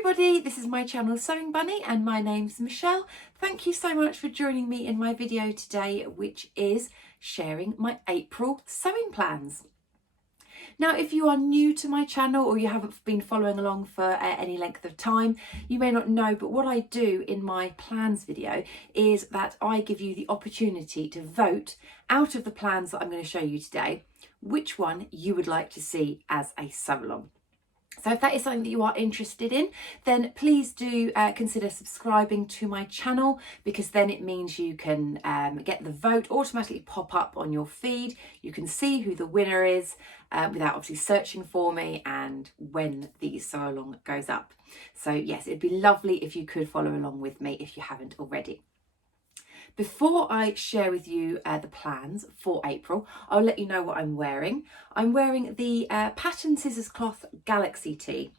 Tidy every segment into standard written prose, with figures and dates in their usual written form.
everybody, this is my channel Sewing Bunny and my name's Michelle. Thank you so much for joining me in my video today, which is sharing my April sewing plans. Now, if you are new to my channel or you haven't been following along for any length of time, you may not know, but what I do in my plans video is that I give you the opportunity to vote out of the plans that I'm going to show you today, which one you would like to see as a sew along. So if that is something that you are interested in, then please do consider subscribing to my channel, because then it means you can get the vote automatically pop up on your feed. You can see who the winner is without obviously searching for me and when the sew along goes up. So yes, it'd be lovely if you could follow along with me if you haven't already. Before I share with you the plans for April, I'll let you know what I'm wearing. I'm wearing the Pattern Scissors Cloth Galaxy Tee.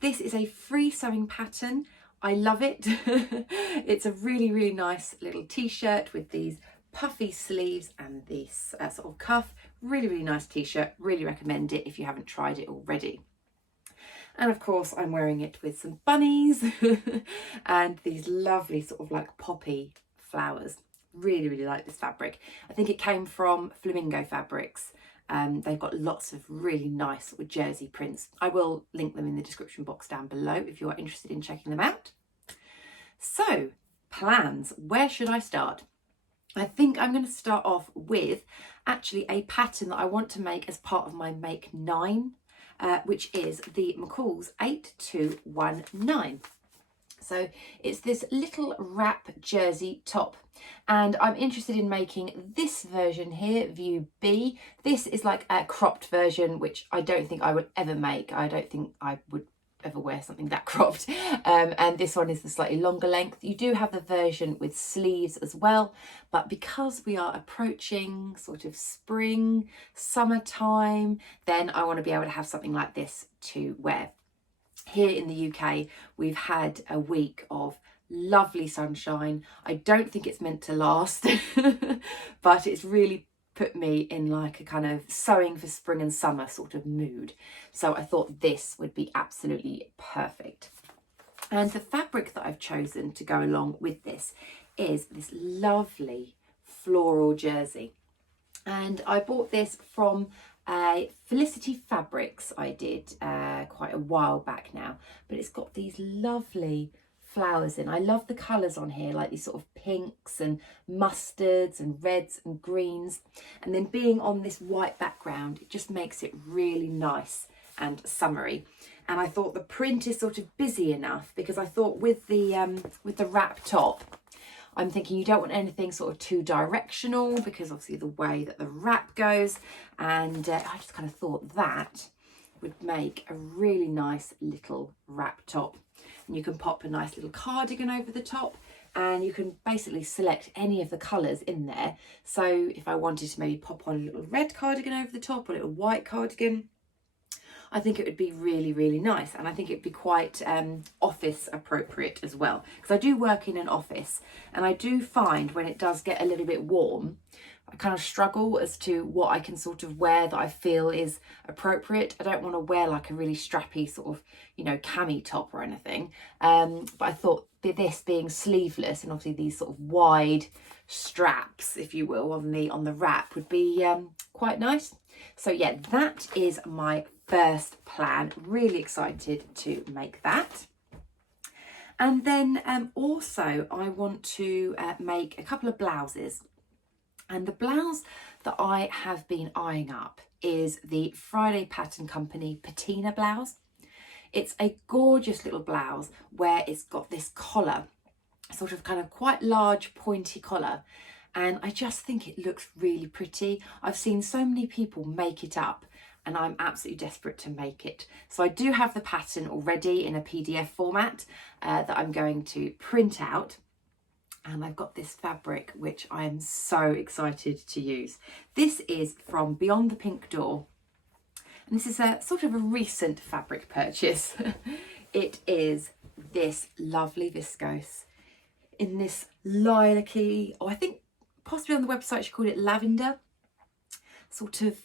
This is a free sewing pattern. I love it. It's a really, really nice little t-shirt with these puffy sleeves and this sort of cuff. Really, really nice t-shirt. Really recommend it if you haven't tried it already. And of course, I'm wearing it with some bunnies and these lovely sort of like poppy flowers. Really, really like this fabric. I think it came from Flamingo Fabrics. They've got lots of really nice sort of jersey prints. I will link them in the description box down below if you are interested in checking them out. So, plans. Where should I start? I think I'm going to start off with actually a pattern that I want to make as part of my Make 9, which is the McCall's 8219. So it's this little wrap jersey top, and I'm interested in making this version here, view B. This is like a cropped version, which I don't think I would ever make. I don't think I would ever wear something that cropped. And this one is the slightly longer length. You do have the version with sleeves as well, but because we are approaching sort of spring, summertime, then I want to be able to have something like this to wear. Here in the UK, we've had a week of lovely sunshine. I don't think it's meant to last, but it's really put me in like a kind of sewing for spring and summer sort of mood. So I thought this would be absolutely perfect. And the fabric that I've chosen to go along with this is this lovely floral jersey. And I bought this from Felicity Fabrics. I did quite a while back now, but it's got these lovely flowers in. I love the colours on here, like these sort of pinks and mustards and reds and greens, and then being on this white background, it just makes it really nice and summery. And I thought the print is sort of busy enough, because I thought with the wrap top, I'm thinking you don't want anything sort of too directional, because obviously the way that the wrap goes, and I just kind of thought that would make a really nice little wrap top. And you can pop a nice little cardigan over the top, and you can basically select any of the colours in there. So if I wanted to maybe pop on a little red cardigan over the top, or a little white cardigan, I think it would be really, really nice. And I think it'd be quite office appropriate as well, because I do work in an office, and I do find when it does get a little bit warm, I kind of struggle as to what I can sort of wear that I feel is appropriate. I don't want to wear like a really strappy sort of, you know, cami top or anything. But I thought this being sleeveless and obviously these sort of wide straps, if you will, on the wrap would be quite nice. So yeah, that is my first plan. Really excited to make that. And then also I want to make a couple of blouses. And the blouse that I have been eyeing up is the Friday Pattern Company Patina blouse. It's a gorgeous little blouse where it's got this collar, sort of kind of quite large pointy collar. And I just think it looks really pretty. I've seen so many people make it up, and I'm absolutely desperate to make it. So I do have the pattern already in a PDF format that I'm going to print out. And I've got this fabric, which I am so excited to use. This is from Beyond the Pink Door. And this is a sort of a recent fabric purchase. It is this lovely viscose in this lilac-y, or I think possibly on the website she called it lavender. sort of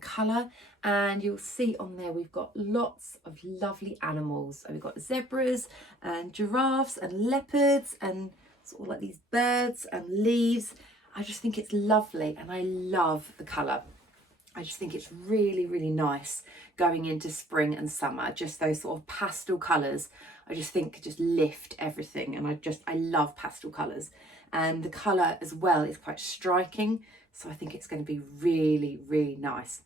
colour, and you'll see on there we've got lots of lovely animals. So we've got zebras and giraffes and leopards and sort of like these birds and leaves. I just think it's lovely, and I love the colour. I just think it's really, really nice going into spring and summer. Just those sort of pastel colours, I just think just lift everything. And I love pastel colours. And the colour as well is quite striking. So I think it's going to be really, really nice.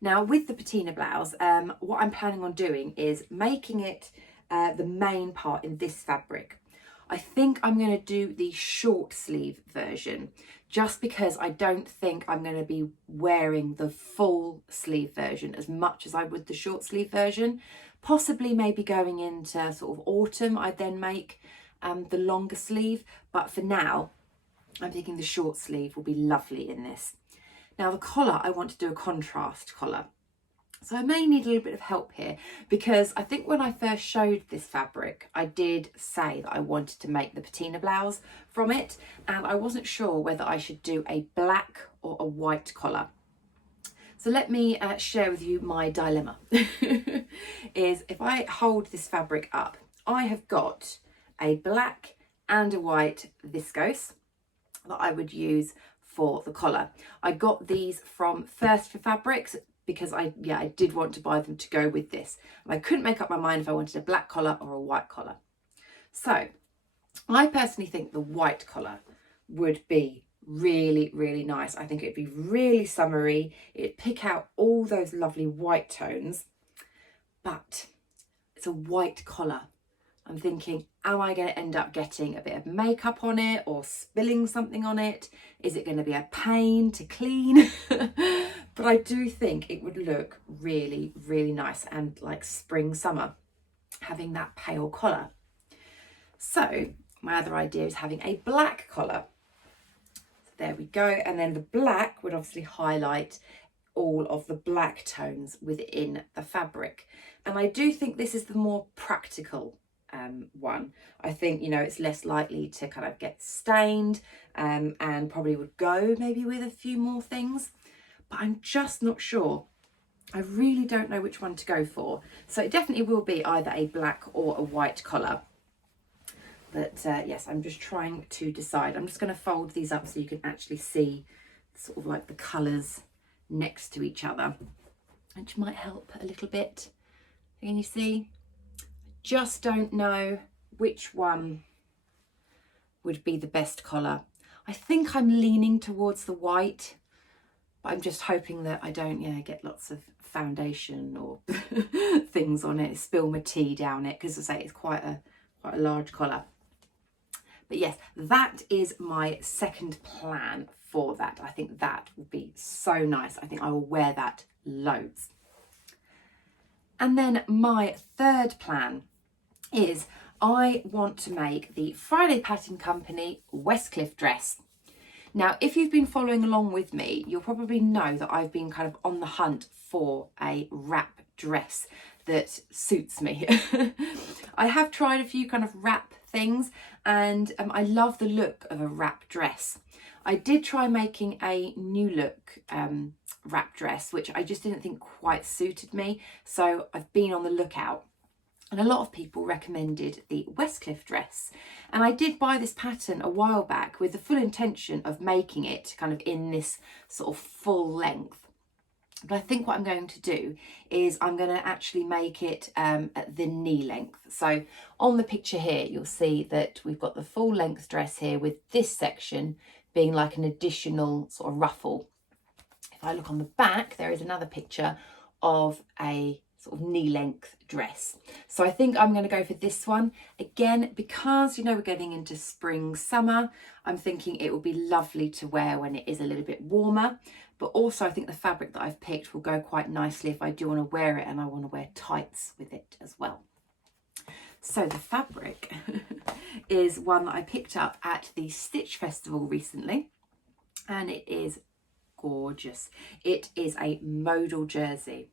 Now with the patina blouse, what I'm planning on doing is making it the main part in this fabric. I think I'm going to do the short sleeve version, just because I don't think I'm going to be wearing the full sleeve version as much as I would the short sleeve version. Possibly maybe going into sort of autumn, I'd then make the longer sleeve. But for now, I'm thinking the short sleeve will be lovely in this. Now the collar, I want to do a contrast collar. So I may need a little bit of help here, because I think when I first showed this fabric, I did say that I wanted to make the patina blouse from it, and I wasn't sure whether I should do a black or a white collar. So let me share with you my dilemma. Is if I hold this fabric up, I have got a black and a white viscose that I would use for the collar. I got these from First for Fabrics, because I did want to buy them to go with this. And I couldn't make up my mind if I wanted a black collar or a white collar. So I personally think the white collar would be really, really nice. I think it'd be really summery. It'd pick out all those lovely white tones, but it's a white collar. I'm thinking, am I going to end up getting a bit of makeup on it or spilling something on it? Is it going to be a pain to clean? But I do think it would look really, really nice and like spring, summer, having that pale collar. So my other idea is having a black collar. So there we go. And then the black would obviously highlight all of the black tones within the fabric. And I do think this is the more practical one. I think, it's less likely to kind of get stained, and probably would go maybe with a few more things, but I'm just not sure. I really don't know which one to go for. So it definitely will be either a black or a white collar. But yes, I'm just trying to decide. I'm just going to fold these up so you can actually see sort of like the colours next to each other, which might help a little bit. Can you see? Just don't know which one would be the best collar. I think I'm leaning towards the white, but I'm just hoping that I don't get lots of foundation or things on it, spill my tea down it, because I say it's quite a large collar. But yes, that is my second plan for that. I think that would be so nice. I think I will wear that loads. And then my third plan is I want to make the Friday Pattern Company Westcliff dress. Now, if you've been following along with me, you'll probably know that I've been kind of on the hunt for a wrap dress that suits me. I have tried a few kind of wrap things, and I love the look of a wrap dress. I did try making a new look wrap dress, which I just didn't think quite suited me. So I've been on the lookout. And a lot of people recommended the Westcliff dress. And I did buy this pattern a while back with the full intention of making it kind of in this sort of full length. But I think what I'm going to do is I'm going to actually make it at the knee length. So on the picture here, you'll see that we've got the full length dress here with this section being like an additional sort of ruffle. If I look on the back, there is another picture of a sort of knee length dress. So I think I'm going to go for this one. Again, because, we're getting into spring, summer, I'm thinking it will be lovely to wear when it is a little bit warmer. But also I think the fabric that I've picked will go quite nicely if I do want to wear it and I want to wear tights with it as well. So the fabric is one that I picked up at the Stitch Festival recently, and it is gorgeous. It is a modal jersey,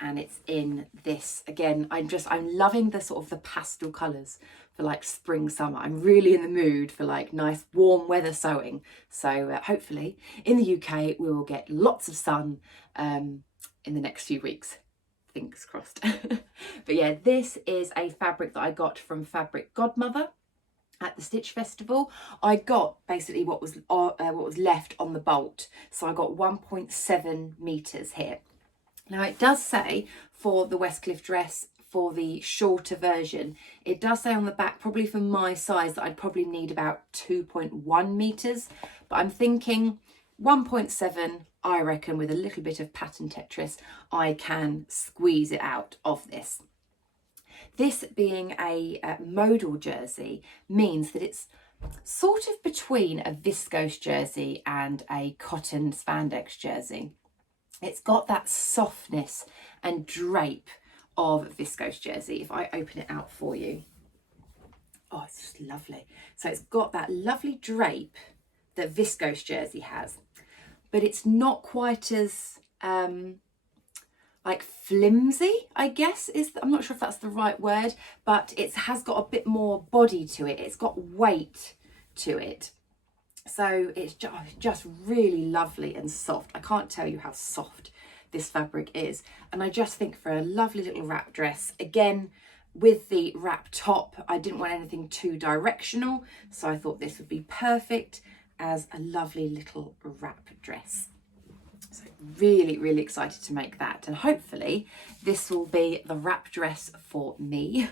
and it's in this, again, I'm loving the sort of the pastel colours for like spring, summer. I'm really in the mood for like nice warm weather sewing. So hopefully in the UK we will get lots of sun in the next few weeks. Fingers crossed. But yeah, this is a fabric that I got from Fabric Godmother at the Stitch Festival. I got basically what was left on the bolt. So I got 1.7 meters here. Now it does say for the Westcliff dress, for the shorter version, it does say on the back, probably for my size, that I'd probably need about 2.1 meters, but I'm thinking 1.7, I reckon with a little bit of pattern Tetris, I can squeeze it out of this. This being a modal jersey means that it's sort of between a viscose jersey and a cotton spandex jersey. It's got that softness and drape of viscose jersey. If I open it out for you, oh, it's just lovely. So it's got that lovely drape that viscose jersey has, but it's not quite as like flimsy, I guess I'm not sure if that's the right word, but it has got a bit more body to it. It's got weight to it. So it's just really lovely and soft. I can't tell you how soft this fabric is. And I just think for a lovely little wrap dress, again, with the wrap top, I didn't want anything too directional. So I thought this would be perfect as a lovely little wrap dress. So really, really excited to make that. And hopefully this will be the wrap dress for me.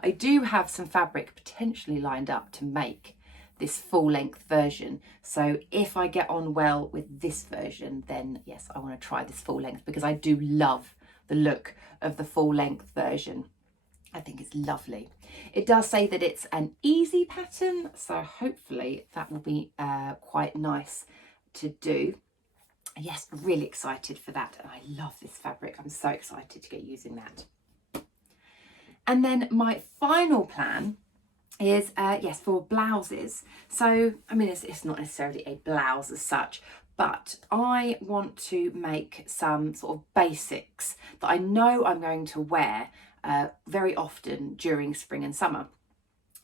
I do have some fabric potentially lined up to make this full length version. So if I get on well with this version, then yes, I want to try this full length because I do love the look of the full length version. I think it's lovely. It does say that it's an easy pattern, so hopefully that will be quite nice to do. Yes, really excited for that. And I love this fabric. I'm so excited to get using that. And then my final plan is, yes, for blouses. So, I mean, it's not necessarily a blouse as such, but I want to make some sort of basics that I know I'm going to wear very often during spring and summer.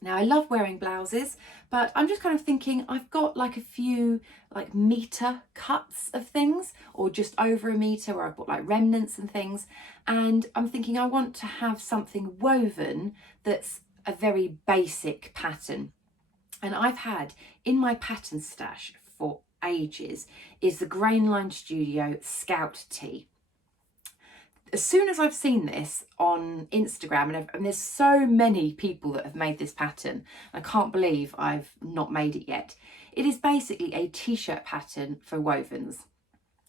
Now, I love wearing blouses, but I'm just kind of thinking I've got like a few like meter cuts of things, or just over a meter where I've got like remnants and things. And I'm thinking I want to have something woven that's a very basic pattern. And I've had in my pattern stash for ages is the Grainline Studio Scout Tee. As soon as I've seen this on Instagram, and there's so many people that have made this pattern, I can't believe I've not made it yet. It is basically a t-shirt pattern for wovens.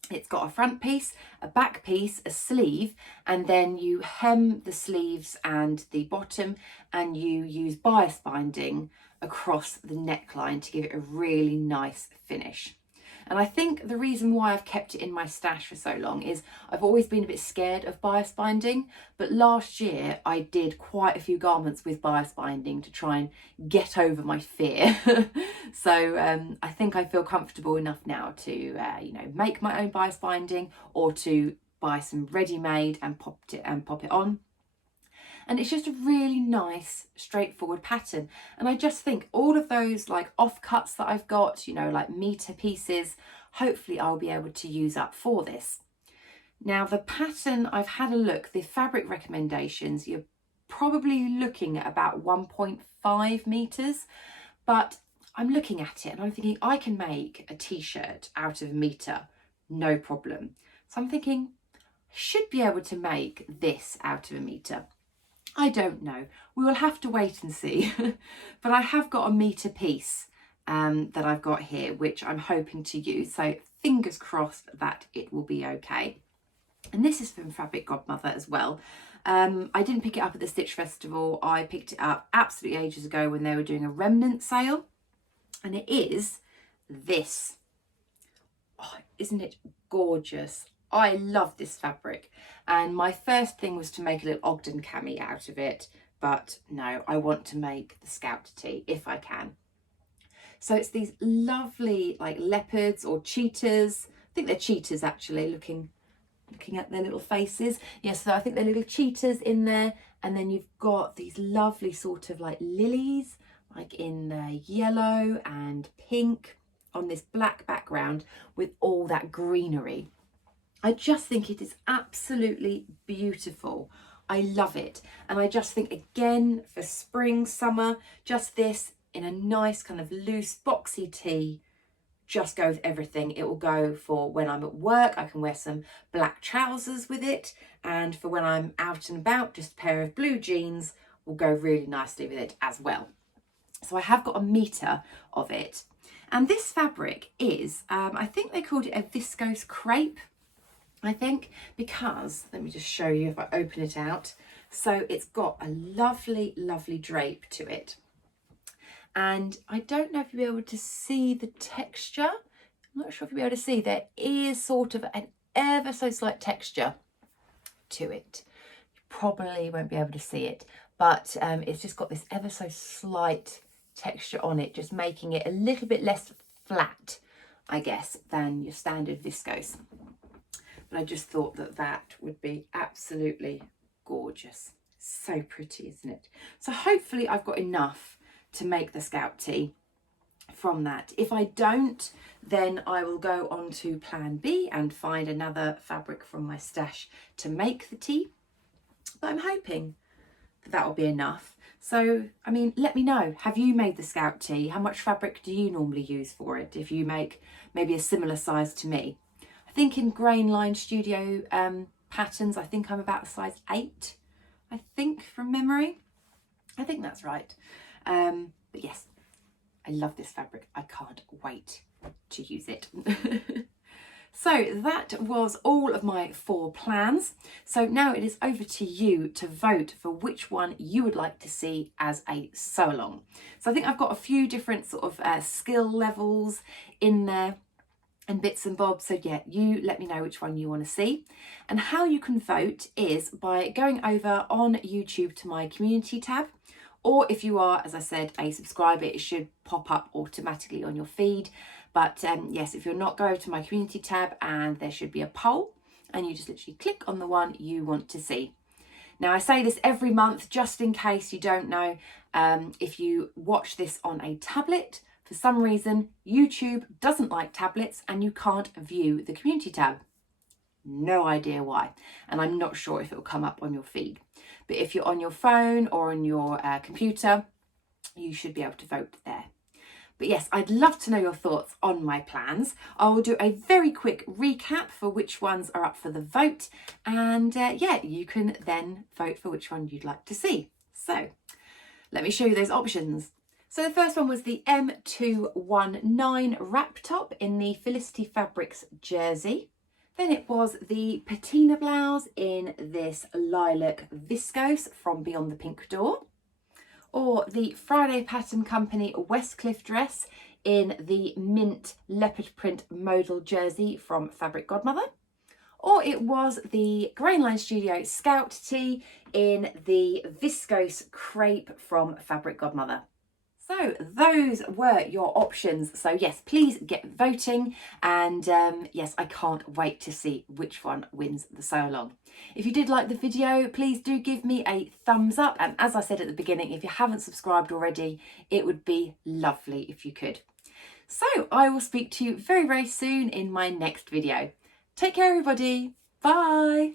It's got a front piece, a back piece, a sleeve, and then you hem the sleeves and the bottom, and you use bias binding across the neckline to give it a really nice finish. And I think the reason why I've kept it in my stash for so long is I've always been a bit scared of bias binding, but last year I did quite a few garments with bias binding to try and get over my fear. So I think I feel comfortable enough now to, you know, make my own bias binding, or to buy some ready-made and pop it on. And it's just a really nice, straightforward pattern. And I just think all of those like offcuts that I've got, you know, like meter pieces, hopefully I'll be able to use up for this. Now the pattern, I've had a look, the fabric recommendations, you're probably looking at about 1.5 meters, but I'm looking at it and I'm thinking I can make a t-shirt out of a meter, no problem. So I'm thinking I should be able to make this out of a meter. I don't know, we will have to wait and see. But I have got a meter piece that I've got here, which I'm hoping to use. So fingers crossed that it will be okay. And this is from Fabric Godmother as well. I didn't pick it up at the Stitch Festival. I picked it up absolutely ages ago when they were doing a remnant sale. And it is this. Oh, isn't it gorgeous? I love this fabric, and my first thing was to make a little Ogden cami out of it, but no, I want to make the Scout Tee if I can. So it's these lovely like leopards or cheetahs, I think they're cheetahs actually, looking looking at their little faces. Yes, so I think they're little cheetahs in there. And then you've got these lovely sort of like lilies, like in yellow and pink on this black background with all that greenery. I just think it is absolutely beautiful. I love it. And I just think, again, for spring, summer, just this in a nice kind of loose boxy tee just go with everything. It will go for when I'm at work. I can wear some black trousers with it, and for when I'm out and about, just a pair of blue jeans will go really nicely with it as well. So I have got a metre of it, and this fabric is I think they called it a viscose crepe, I think, because let me just show you if I open it out. So it's got a lovely drape to it. And I don't know if you'll be able to see the texture. I'm not sure if you'll be able to see. There is sort of an ever so slight texture to it. You probably won't be able to see it, but it's just got this ever so slight texture on it, just making it a little bit less flat, I guess, than your standard viscose. But I just thought that that would be absolutely gorgeous. So pretty, isn't it? So hopefully I've got enough to make the scalp tee from that. If I don't, then I will go on to plan B and find another fabric from my stash to make the tee. But I'm hoping that that will be enough. So, I mean, let me know, have you made the scalp tee? How much fabric do you normally use for it if you make maybe a similar size to me? I think in Grain Line Studio patterns, I think I'm about a size 8, I think, from memory. I think that's right. But yes, I love this fabric. I can't wait to use it. So that was all of my 4 plans. So now it is over to you to vote for which one you would like to see as a sew along. So I think I've got a few different sort of skill levels in there and bits and bobs. So yeah, you let me know which one you want to see. And how you can vote is by going over on YouTube to my community tab. Or if you are, as I said, a subscriber, it should pop up automatically on your feed. But yes, if you're not, go over to my community tab and there should be a poll and you just literally click on the one you want to see. Now I say this every month just in case you don't know, if you watch this on a tablet, for some reason YouTube doesn't like tablets and you can't view the community tab. No idea why, and I'm not sure if it will come up on your feed. But if you're on your phone or on your computer, you should be able to vote there. But yes, I'd love to know your thoughts on my plans. I will do a very quick recap for which ones are up for the vote. And yeah, you can then vote for which one you'd like to see. So let me show you those options. So the first one was the M219 wrap top in the Felicity Fabrics jersey. Then it was the patina blouse in this lilac viscose from Beyond the Pink Door. Or the Friday Pattern Company Westcliff dress in the mint leopard print modal jersey from Fabric Godmother. Or it was the Grain Line Studio Scout tee in the viscose crepe from Fabric Godmother. So those were your options. So yes, please get voting. And yes, I can't wait to see which one wins the sew along. If you did like the video, please do give me a thumbs up. And as I said at the beginning, if you haven't subscribed already, it would be lovely if you could. So I will speak to you very, very soon in my next video. Take care, everybody. Bye.